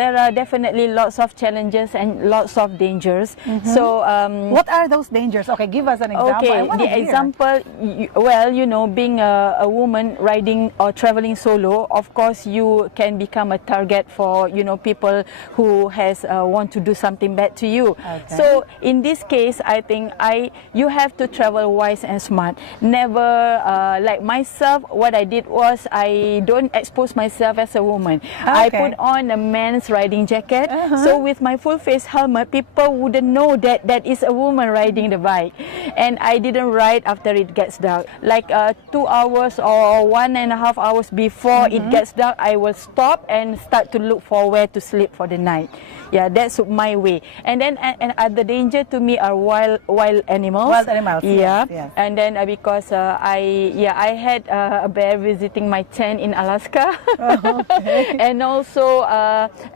there are definitely lots of challenges and lots of dangers. So what are those dangers? Okay, give us an example. okay, the example, well, you know, being a woman riding or traveling solo, of course you can become a target for, you know, people who has want to do something bad to you. So in this case, I think you have to travel wise and smart. Never like myself, what I did was I don't expose myself as a woman. I put on a man's riding jacket. So with my full face helmet, people wouldn't know that that is a woman riding the bike. And I didn't ride after it gets dark. Like 2 hours or 1.5 hours before it gets dark, I will stop and start to look for where to sleep for the night. Yeah, that's my way. And then the danger to me are wild animals. Wild animals. Yeah. Yes. And then because I had a bear visiting my tent in Alaska. And also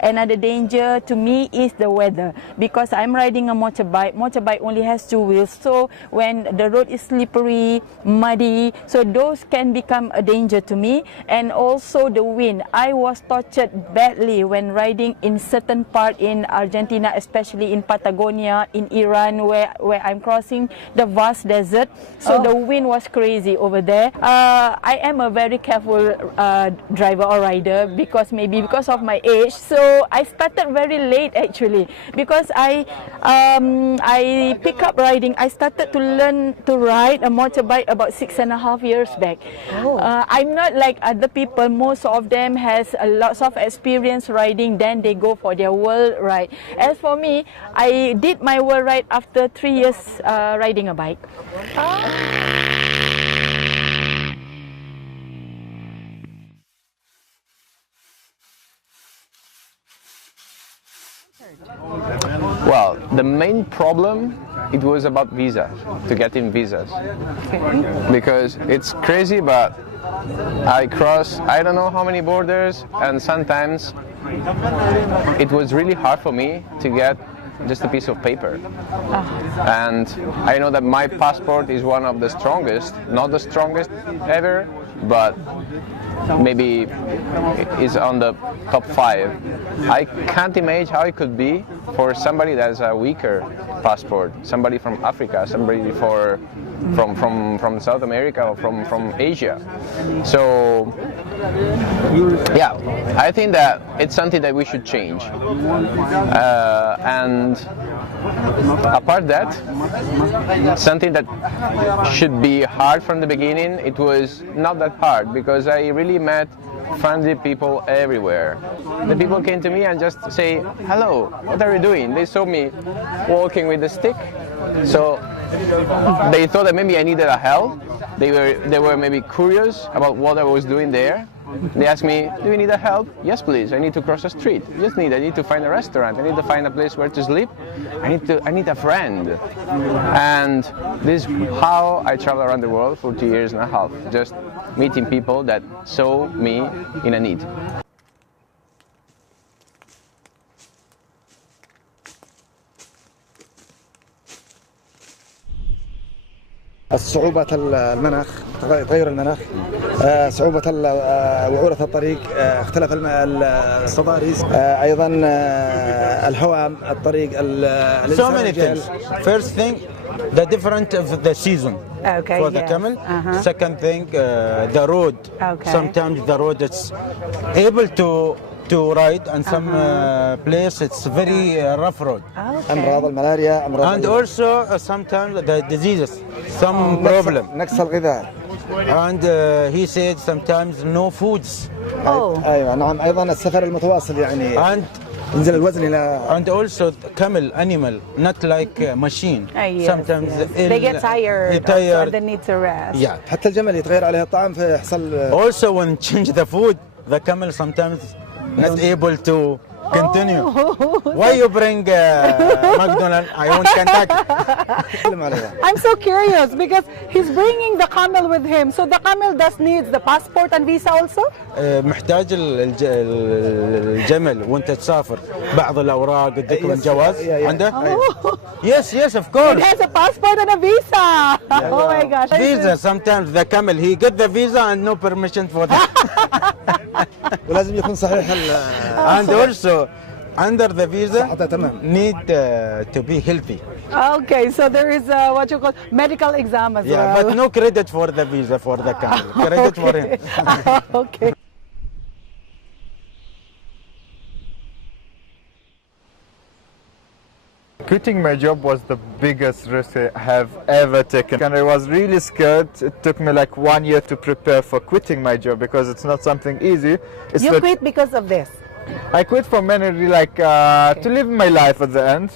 another danger to me is the weather, because I'm riding a motorbike. Motorbike only has 2 wheels, so when the road is slippery, muddy, so those can become a danger to me. And also the wind. I was tortured badly when riding in certain part in Argentina, especially in Patagonia, in Iran, where I'm crossing the vast desert. So the wind was crazy over there. I am a very careful driver or rider, because maybe because of my age. So I started very late actually, because I pick up riding. I started to learn to ride a motorbike about 6.5 years back. I'm not like other people. Most of them has lots of experience riding, then they go for their world ride. As for me, I did my world ride after 3 years riding a bike. Well, the main problem, it was about visas, to get in visas. Because it's crazy, but I cross I don't know how many borders, and sometimes it was really hard for me to get just a piece of paper. And I know that my passport is one of the strongest, not the strongest ever, but maybe is on the top 5. I can't imagine how it could be for somebody that has a weaker passport, somebody from Africa, somebody from South America or from Asia. So yeah, I think that it's something that we should change. And apart that, something that should be hard from the beginning, it was not that hard, because I really met friendly people everywhere. The people came to me and just say, hello, what are you doing? They saw me walking with a stick, so they thought that maybe I needed a help. They were maybe curious about what I was doing there. They asked me, do you need a help? Yes, please. I need to cross a street. I need to find a restaurant. I need to find a place where to sleep. I need a friend. And this is how I travel around the world for 2.5 years, just meeting people that saw me in a need. صعوبة المناخ، تغير المناخ، صعوبة وعورة الطريق، اختلاف الصضاريس، أيضا الهواء، الطريق. So many things. First thing, the difference of the season for the camel. Second thing, the road. Sometimes the road is able to ride, and some place it's very rough road. أمراض الملاريا، أمراض. And also sometimes the diseases, some problem. نقص الغذاء. And he said sometimes no foods. أيوة نعم، أيضا السفر المتواصل يعني. And ينزل الوزن إلى. And also camel animal, not like machine. Sometimes they get tired, so they need to rest. Yeah. حتى الجمل يتغير عليه الطعام فيحصل. Also when change the food, the camel sometimes not able to continue. Why you bring McDonald's? I want Kentucky. I'm so curious because he's bringing the camel with him. So the camel does needs the passport and visa also? محتاج الجمل وانت تسافر بعض الأوراق الدكتور الجواز عنده. Yes, of course. It has a passport and a visa. Oh my gosh. Visa, sometimes the camel, he get the visa and no permission for that. ولازم يكون صحيح. And also under the visa need to be healthy. Okay, so there is what you call medical exam as well. Yeah, but no credit for the visa for the camel. Credit for him. Okay. Quitting my job was the biggest risk I have ever taken, and I was really scared. It took me like 1 year to prepare for quitting my job because it's not something easy. You quit because of this? I quit for many, like to live my life at the end.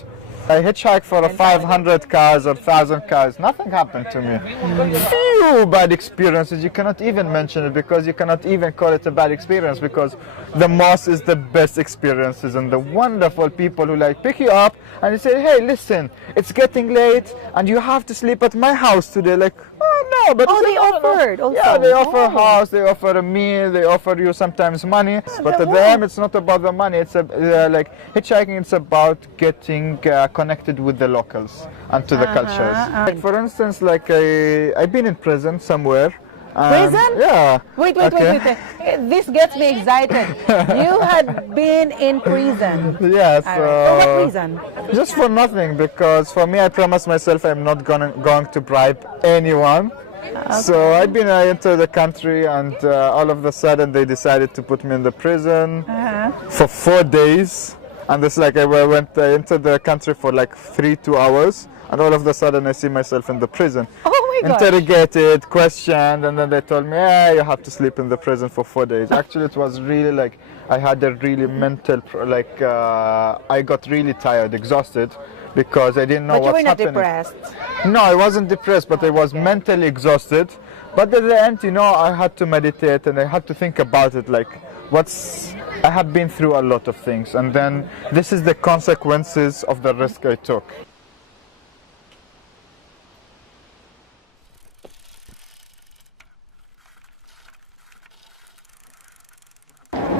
I hitchhiked for 500 cars or 1,000 cars. Nothing happened to me. Few bad experiences. You cannot even mention it because you cannot even call it a bad experience because the most is the best experiences and the wonderful people who like pick you up and they say, hey, listen, it's getting late and you have to sleep at my house today. Like, oh no, but they offered also. Yeah, they offer a house, they offer a meal, they offer you sometimes money. But at the end, it's not about the money. It's like hitchhiking. It's about getting connected with the locals and to the cultures. Like for instance, like I've been in prison somewhere. Prison? Yeah. Wait. This gets me excited. You had been in prison. Yes. For what reason? Just for nothing, because for me, I promised myself I'm not going to bribe anyone. Okay. So I've been into the country and all of a sudden they decided to put me in the prison for 4 days. And it's like I went into the country for like 2 hours and all of a sudden I see myself in the prison. Oh my gosh. Interrogated, questioned, and then they told me, yeah, you have to sleep in the prison for 4 days. Actually, it was really like, I had a really mental, like, I got really tired, exhausted, because I didn't know what's happening. But you were not depressed? No, I wasn't depressed, but I was mentally exhausted. But at the end, you know, I had to meditate and I had to think about it, like, I have been through a lot of things, and then this is the consequences of the risk I took.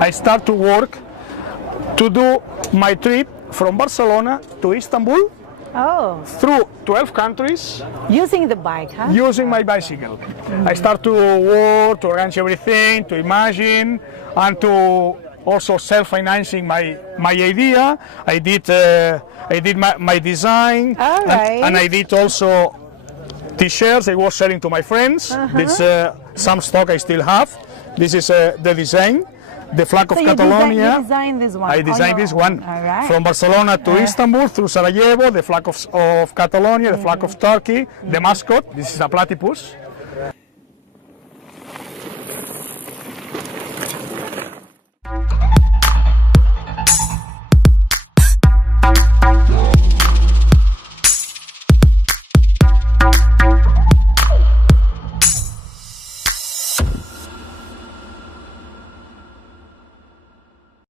I start to work to do my trip from Barcelona to Istanbul through 12 countries. Using the bike, huh? Using my bicycle. I start to work, to arrange everything, to imagine, and to also self-financing my idea. I did my design, and I did also t-shirts I was selling to my friends. This some stock I still have. This is the design. The flag of Catalonia. You designed this one? I designed this one. From Barcelona to Istanbul, through Sarajevo, the flag of Catalonia, the flag of Turkey, the mascot. This is a platypus.